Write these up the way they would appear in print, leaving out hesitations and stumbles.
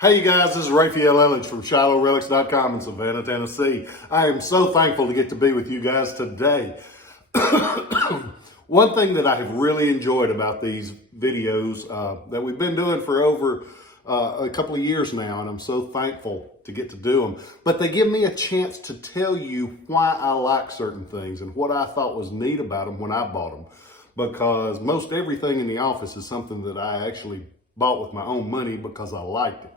Hey you guys, this is Rafael Eledge from Shiloh Relics.com in Savannah, Tennessee. I am so thankful to get to be with you guys today. One thing that I have really enjoyed about these videos that we've been doing for over a couple of years now, and I'm so thankful to get to do them, but they give me a chance to tell you why I like certain things and what I thought was neat about them when I bought them. Because most everything in the office is something that I actually bought with my own money because I liked it.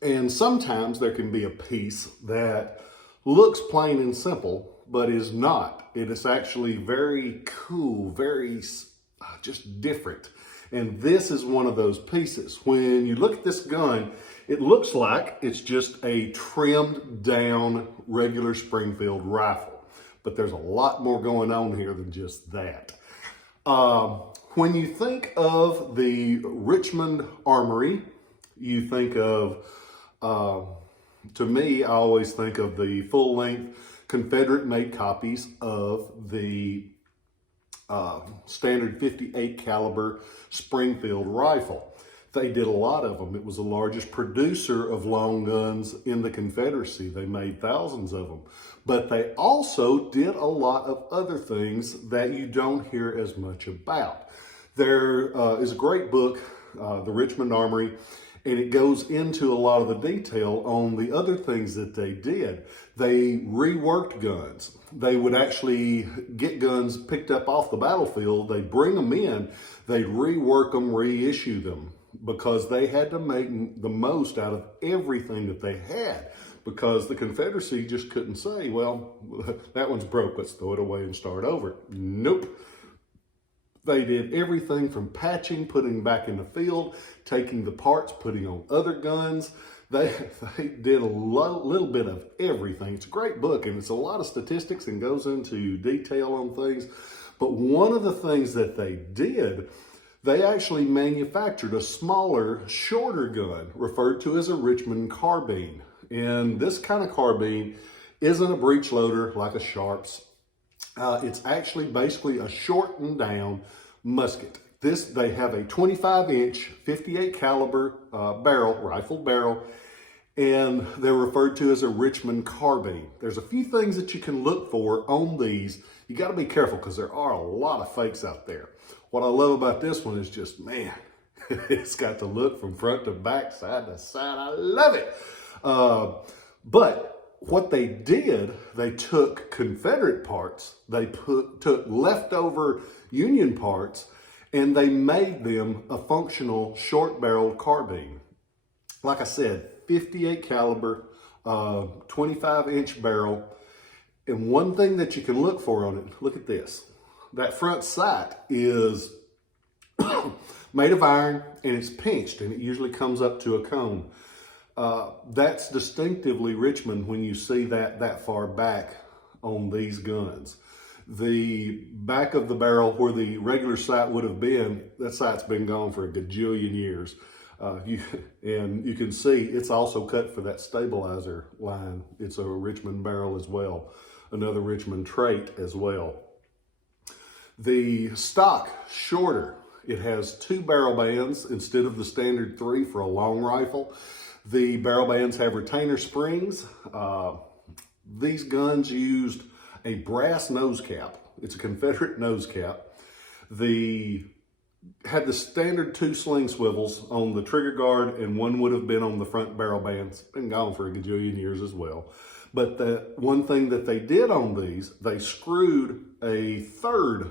And sometimes there can be a piece that looks plain and simple, but is not. It is actually very cool, very just different. And this is one of those pieces. When you look at this gun, it looks like it's just a trimmed down regular Springfield rifle. But there's a lot more going on here than just that. When you think of the Richmond Armory, you think of, to me, I always think of the full-length Confederate-made copies of the standard 58 caliber Springfield rifle. They did a lot of them. It was the largest producer of long guns in the Confederacy. They made thousands of them. But they also did a lot of other things that you don't hear as much about. There is a great book, The Richmond Armory, and it goes into a lot of the detail on the other things that they did. They reworked guns. They would actually get guns picked up off the battlefield. They'd bring them in. They'd rework them, reissue them, because they had to make the most out of everything that they had, because the Confederacy just couldn't say, well, that one's broke, let's throw it away and start over. Nope. They did everything from patching, putting back in the field, taking the parts, putting on other guns. They did a little bit of everything. It's a great book, and it's a lot of statistics and goes into detail on things. But one of the things that they did, they actually manufactured a smaller, shorter gun referred to as a Richmond carbine. And this kind of carbine isn't a breech loader like a Sharps. It's actually basically a shortened down musket. They have a 25-inch 58 caliber rifle barrel, and they're referred to as a Richmond carbine. There's a few things that you can look for on these. You got to be careful because there are a lot of fakes out there. What I love about this one is just, man, it's got the look from front to back, side to side. I love it. But what they did, they took Confederate parts, they took leftover Union parts, and they made them a functional short-barreled carbine. Like I said, 58 caliber, 25-inch barrel. And one thing that you can look for on it, look at this. That front sight is made of iron, and it's pinched, and it usually comes up to a cone. That's distinctively Richmond when you see that far back on these guns. The back of the barrel where the regular sight would have been, that sight's been gone for a gajillion years. And you can see it's also cut for that stabilizer line. It's a Richmond barrel as well, another Richmond trait as well. The stock, shorter. It has 2 barrel bands instead of the standard 3 for a long rifle. The barrel bands have retainer springs. These guns used a brass nose cap. It's a Confederate nose cap. Had the standard 2 sling swivels on the trigger guard, and one would have been on the front barrel bands. Been gone for a gajillion years as well. But the one thing that they did on these, they screwed a third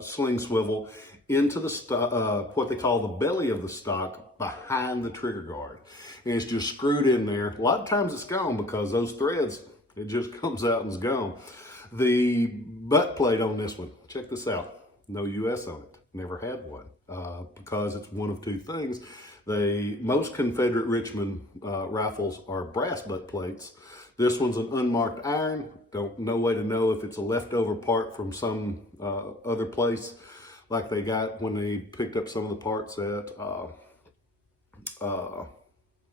sling swivel into the what they call the belly of the stock behind the trigger guard. And it's just screwed in there. A lot of times it's gone because those threads, it just comes out and is gone. The butt plate on this one, check this out. No US on it, never had one, because it's one of 2 things. Most Confederate Richmond rifles are brass butt plates. This one's an unmarked iron. No way to know if it's a leftover part from some other place, like they got when they picked up some of the parts at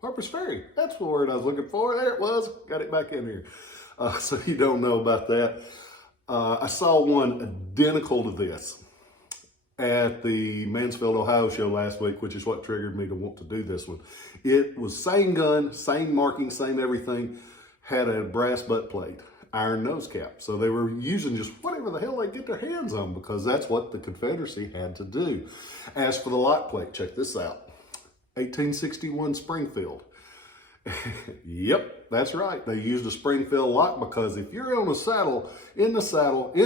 Harper's Ferry. That's the word I was looking for. There it was. Got it back in here. So you don't know about that. I saw one identical to this at the Mansfield, Ohio show last week, which is what triggered me to want to do this one. It was same gun, same marking, same everything, had a brass butt plate, iron nose cap. So they were using just whatever the hell they get their hands on, because that's what the Confederacy had to do. As for the lock plate, check this out. 1861 Springfield. Yep, that's right. They used a Springfield lock because if you're on a saddle, in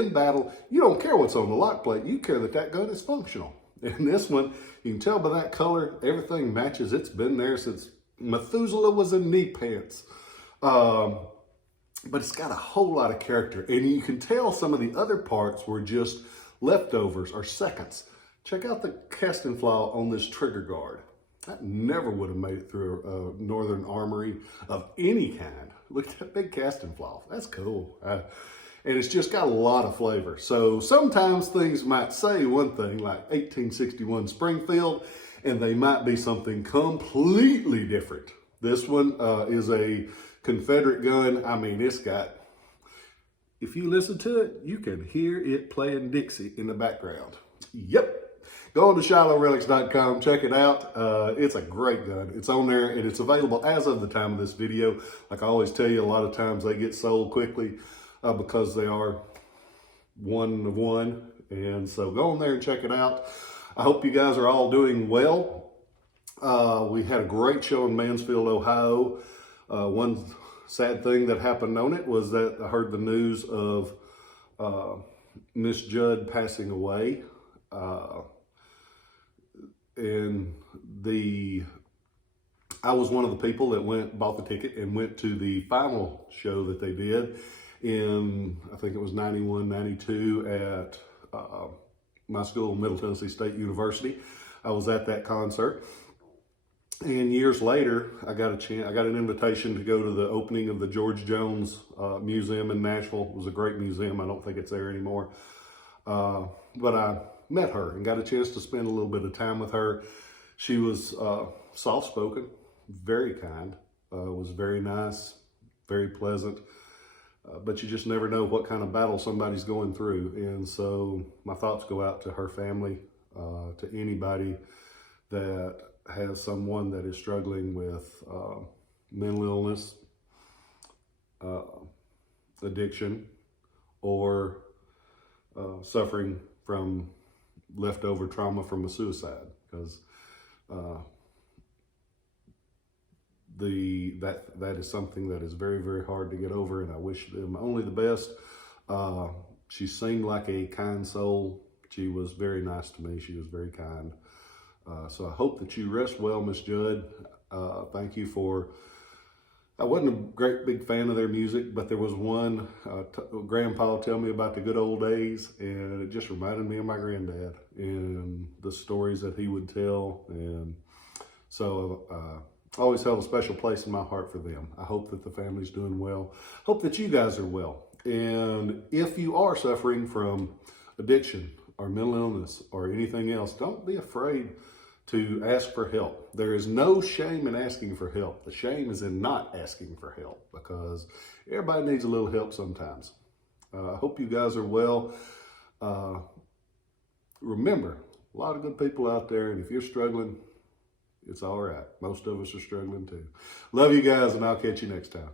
battle, you don't care what's on the lock plate. You care that that gun is functional. And this one, you can tell by that color, everything matches. It's been there since Methuselah was in knee pants. But it's got a whole lot of character. And you can tell some of the other parts were just leftovers or seconds. Check out the casting flaw on this trigger guard. That never would have made it through a Northern Armory of any kind. Look at that big casting flaw. That's cool. And it's just got a lot of flavor. So sometimes things might say one thing like 1861 Springfield, and they might be something completely different. This one is a Confederate gun. I mean, it's got, if you listen to it, you can hear it playing Dixie in the background. Yep. Go on to ShilohRelics.com, check it out. It's a great gun. It's on there and it's available as of the time of this video. Like I always tell you, a lot of times they get sold quickly because they are one of one. And so go on there and check it out. I hope you guys are all doing well. We had a great show in Mansfield, Ohio. One sad thing that happened on it was that I heard the news of Miss Judd passing away. And I was one of the people that bought the ticket and went to the final show that they did in, I think it was 91, 92 at my school, Middle Tennessee State University. I was at that concert. And years later, I got an invitation to go to the opening of the George Jones Museum in Nashville. It was a great museum. I don't think it's there anymore. But I met her and got a chance to spend a little bit of time with her. She was soft-spoken, very kind, was very nice, very pleasant. But you just never know what kind of battle somebody's going through. And so my thoughts go out to her family, to anybody that has someone that is struggling with mental illness, addiction, or suffering from leftover trauma from a suicide, because that is something that is very, very hard to get over, and I wish them only the best. She seemed like a kind soul. She was very nice to me. She was very kind. So I hope that you rest well, Miss Judd. Thank you for, I wasn't a great big fan of their music, but there was one, Grandpa tell me about the good old days, and it just reminded me of my granddad and the stories that he would tell. And so I always held a special place in my heart for them. I hope that the family's doing well. Hope that you guys are well. And if you are suffering from addiction or mental illness or anything else, don't be afraid to ask for help. There is no shame in asking for help. The shame is in not asking for help, because everybody needs a little help sometimes. I hope you guys are well. Remember, a lot of good people out there, and if you're struggling, it's all right. Most of us are struggling too. Love you guys, and I'll catch you next time.